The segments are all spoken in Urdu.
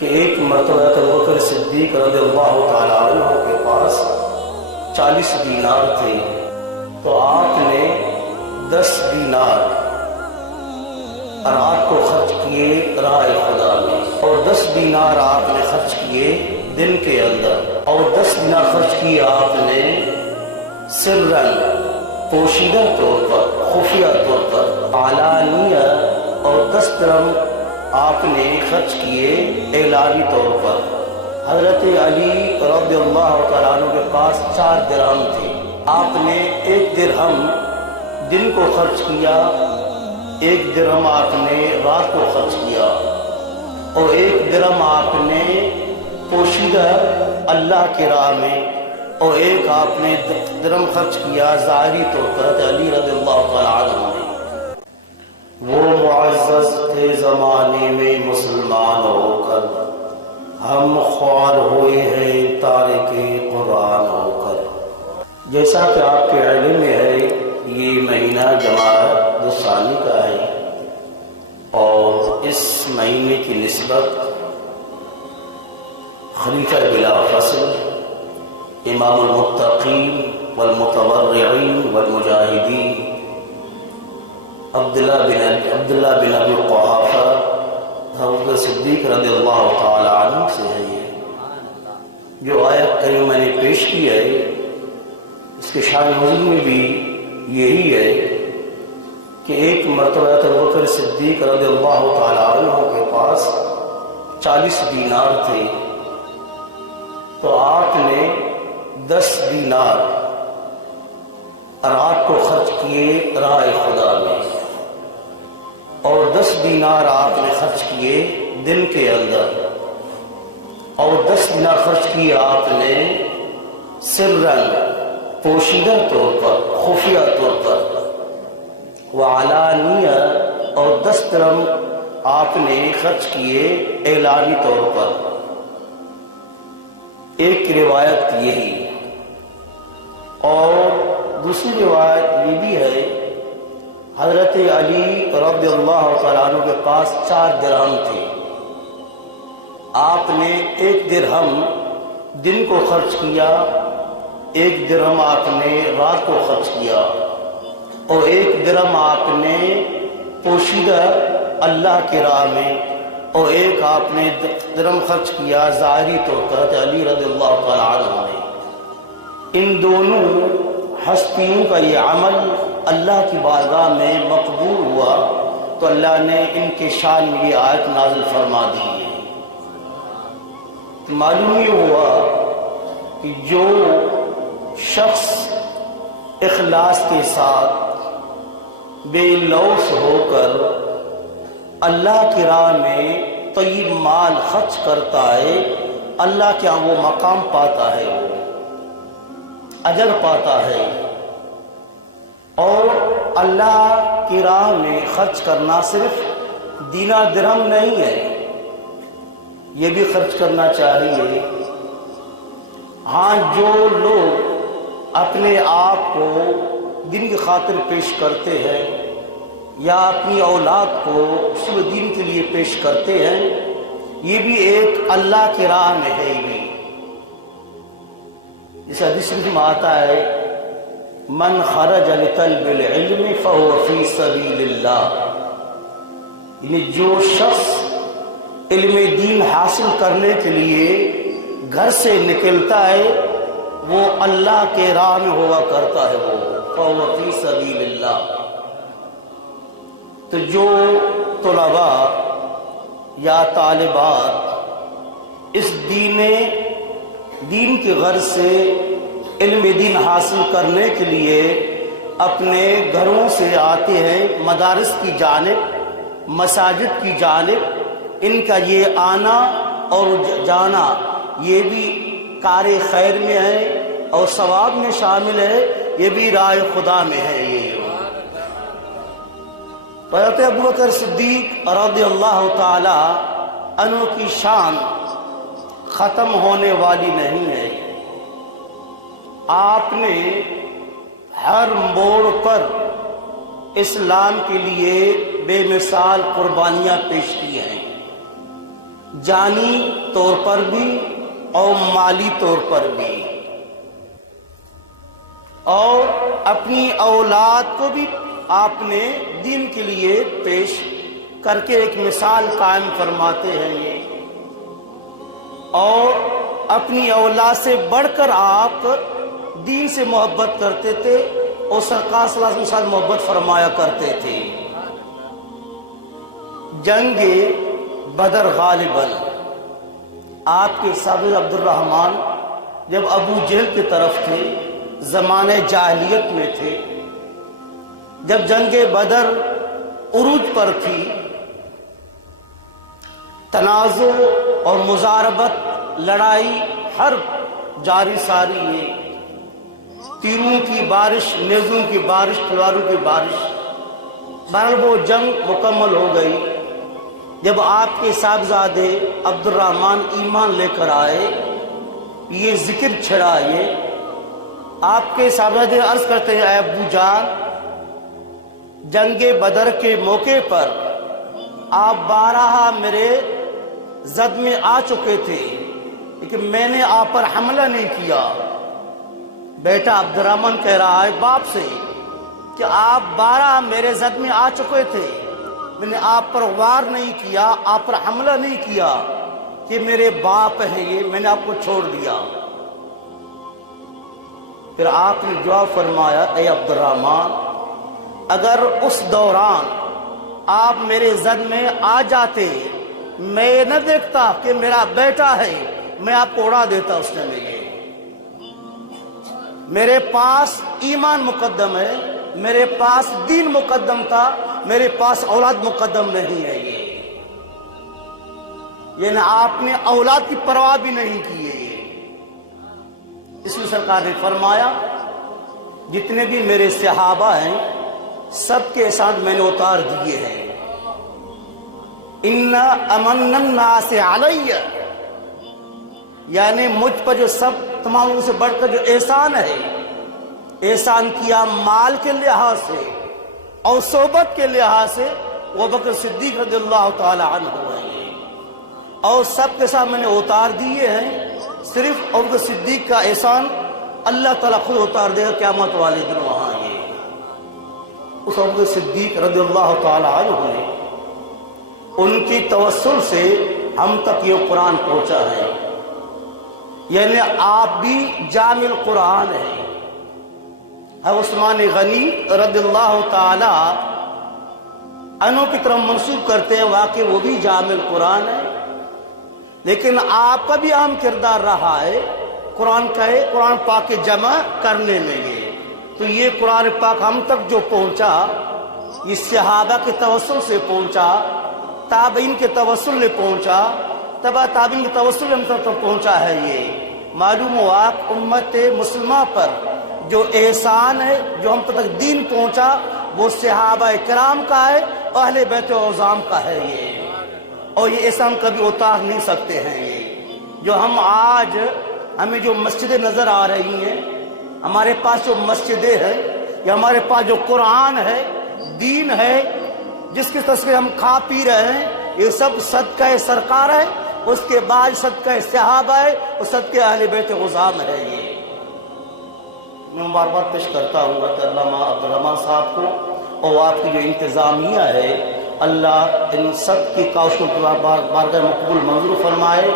کہ ایک مرتبہ ابوبکر صدیق رضی اللہ تعالیٰ عنہ کے پاس 40 دینار تھے، تو آپ نے 10 دینار رات کو خرچ کیے راہ خدا میں، اور 10 دینار آپ نے خرچ کیے دن کے اندر، اور 10 دینار خرچ کیے آپ نے سرًا پوشیدہ طور پر، خفیہ طور پر، علانیہ، اور 10 درہم آپ نے خرچ کیے اعلانی طور پر۔ حضرت علی رضی اللہ تعالیٰ عنہ کے پاس 4 درہم تھے، آپ نے 1 درہم دن کو خرچ کیا، 1 درہم آپ نے رات کو خرچ کیا، اور 1 درہم آپ نے پوشیدہ اللہ کی راہ میں، اور 1 آپ نے درہم خرچ کیا ظاہری طور پر حضرت علی رضی اللہ تعالیٰ عنہ نے۔ وہ معزز تھے زمانے میں مسلمان ہو کر، ہم خوار ہوئے ہیں تارک قرآن ہو کر۔ جیسا کہ آپ کے علم میں ہے، یہ مہینہ جمادی الثانی کا ہے، اور اس مہینے کی نسبت خلیفہ بلا فصل، امام المتقین والمتورعین والمجاہدین عبداللہ بن ابی قحافہ ابوبکر صدیق رضی اللہ تعالی عنہ سے ہے۔ یہ جو آیت کریمہ میں نے پیش کی ہے، اس کے شان نزول میں بھی یہی ہے کہ ایک مرتبہ ابوبکر صدیق رضی اللہ تعالی عنہ کے پاس 40 دینار تھے، تو آپ نے 10 دینار رات کو خرچ کیے راہ خدا میں، اور 10 دینار آپ نے خرچ کیے دن کے اندر، اور 10 دینار خرچ کیے آپ نے سرًا پوشیدہ طور پر، خفیہ طور پر، وعلانیہ، اور 10 درہم آپ نے خرچ کیے اعلانی طور پر۔ ایک روایت یہی، اور دوسری روایت یہ بھی ہے، حضرت علی رضی اللہ تعالیٰ عنہ کے پاس 4 درہم تھے، آپ نے 1 درہم دن کو خرچ کیا، 1 درہم آپ نے رات کو خرچ کیا، اور 1 درہم آپ نے پوشیدہ اللہ کی راہ میں، اور 1 آپ نے درہم خرچ کیا ظاہری طور پر حضرت علی رضی اللہ تعالیٰ عنہ نے۔ ان دونوں ہستیوں کا یہ عمل اللہ کی بارگاہ میں مقبول ہوا، تو اللہ نے ان کے شان میں یہ آیت نازل فرما دی ہے۔ معلوم یہ ہوا کہ جو شخص اخلاص کے ساتھ بے لوث ہو کر اللہ کی راہ میں طیب مال خرچ کرتا ہے، اللہ کے ہاں وہ مقام پاتا ہے، وہ اجر پاتا ہے۔ اور اللہ کی راہ میں خرچ کرنا صرف دینار درہم نہیں ہے، یہ بھی خرچ کرنا چاہیے۔ ہاں، جو لوگ اپنے آپ کو دین کی خاطر پیش کرتے ہیں، یا اپنی اولاد کو صرف دین کے لیے پیش کرتے ہیں، یہ بھی ایک اللہ کی راہ میں ہے۔ یہ بھی اس حدیث شریف میں آتا ہے، من خرج لطلب العلم فهو فی سبیل اللہ، یعنی جو شخص علم دین حاصل کرنے کے لیے گھر سے نکلتا ہے، وہ اللہ کے راہ میں ہوا کرتا ہے، وہ فهو فی سبیل اللہ۔ تو جو طلباء یا طالبات اس دین کی غرض سے علم دین حاصل کرنے کے لیے اپنے گھروں سے آتے ہیں مدارس کی جانب، مساجد کی جانب، ان کا یہ آنا اور جانا یہ بھی کار خیر میں ہے اور ثواب میں شامل ہے، یہ بھی راہ خدا میں ہے۔ یہ حضرت ابوبکر صدیق رضی اللہ تعالی عنہ کی شان ختم ہونے والی نہیں ہے۔ آپ نے ہر موڑ پر اسلام کے لیے بے مثال قربانیاں پیش کی ہیں۔ جانی طور پر بھی اور مالی طور پر بھی، اور اپنی اولاد کو بھی آپ نے دین کے لیے پیش کر کے ایک مثال قائم فرماتے ہیں یہ، اور اپنی اولاد سے بڑھ کر آپ دین سے محبت کرتے تھے اور سرکار صلی اللہ علیہ وسلم کے ساتھ محبت فرمایا کرتے تھے۔ جنگ بدر غالباً آپ کے صاحب عبد الرحمن جب ابو جہل کی طرف تھے، زمانے جاہلیت میں تھے، جب جنگ بدر عروج پر تھی، تنازع اور مضاربت، لڑائی، حرب جاری ساری ہے، تیروں کی بارش، نیزوں کی بارش، تلواروں کی بارش، بہرحال وہ جنگ مکمل ہو گئی۔ جب آپ کے صاحبزادے عبد الرحمن ایمان لے کر آئے، یہ ذکر چھڑا، یہ آپ کے صاحبزادے عرض کرتے ہیں، اے ابو جان، جنگ بدر کے موقع پر آپ بارہا میرے زد میں آ چکے تھے، لیکن میں نے آپ پر حملہ نہیں کیا۔ بیٹا عبد الرحمن کہہ رہا ہے باپ سے کہ آپ بارہا میرے زد میں آ چکے تھے، میں نے آپ پر وار نہیں کیا، آپ پر حملہ نہیں کیا، کہ میرے باپ ہیں یہ، میں نے آپ کو چھوڑ دیا۔ پھر آپ نے جواب فرمایا، اے عبد الرحمن، اگر اس دوران آپ میرے زد میں آ جاتے، میں نہ دیکھتا کہ میرا بیٹا ہے، میں آپ کو اڑا دیتا اس نے۔ میرے پاس ایمان مقدم ہے، میرے پاس دین مقدم تھا، میرے پاس اولاد مقدم نہیں ہے یہ، یعنی آپ نے اولاد کی پرواہ بھی نہیں کی ہے۔ اس میں سرکار نے فرمایا جتنے بھی میرے صحابہ ہیں سب کے ساتھ میں نے اتار دیے ہیں۔ ان امن الناس علی، یعنی مجھ پر جو سب تمام سے بڑھ کر جو احسان ہے، احسان کیا مال کے لحاظ سے اور صحبت کے لحاظ سے، وہ بکر صدیق رضی اللہ تعالی عنہ ہے، اور سب کے ساتھ میں نے اتار دیے ہیں۔ صرف ابو بکر صدیق کا احسان اللہ تعالیٰ خود اتار دے گا قیامت والے دن وہاں۔ یہ اس ابو بکر صدیق رضی اللہ تعالی عنہ نے، ان کی توسل سے ہم تک یہ قرآن پہنچا ہے، یعنی آپ بھی جامع القرآن ہیں۔ عثمان غنی رضی اللہ تعالی عنہ کی طرف منسوب کرتے ہیں، واقعی وہ بھی جامع القرآن ہے، لیکن آپ کا بھی اہم کردار رہا ہے قرآن کا ہے، قرآن پاک کے جمع کرنے میں۔ یہ تو یہ قرآن پاک ہم تک جو پہنچا، یہ صحابہ کے توسل سے پہنچا، تابعین کے توسل سے پہنچا، تبع تابعین کے توسل سے ہم تک پہنچا ہے۔ یہ معلوم ہوا امت مسلمہ پر جو احسان ہے، جو ہم تک دین پہنچا، وہ صحابہ کرام کا ہے، اہل بیت عظام کا ہے یہ، اور یہ احسان کبھی اتار نہیں سکتے ہیں۔ یہ جو ہم آج ہمیں جو مسجدیں نظر آ رہی ہیں، ہمارے پاس جو مسجدیں ہیں، یا ہمارے پاس جو قرآن ہے، دین ہے، جس کی تصویر ہم کھا پی رہے ہیں، یہ سب صدقہ سرکار ہے، اس کے بعد صدقہ صحابہ ہے، اور صدقہ اہل بیت عظام ہے۔ یہ میں بار بار پیش کرتا ہوں کہ علامہ عبد الرحمن صاحب کو اور آپ کی جو انتظامیہ ہے، اللہ ان سب کی کاوشوں کو بارگاہ مقبول منظور فرمائے۔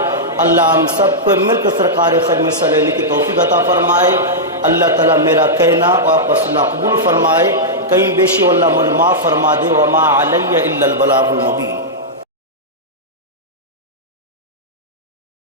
اللہ ہم سب کو مل کر سرکار خیر میں حصہ لینے کی توفیق عطا فرمائے۔ اللہ تعالیٰ میرا کہنا اور آپ کا سننا قبول فرمائے، کہیں بیشی اللہ مجھ معاف فرما دے۔ وما علی الا البلاغ المبین۔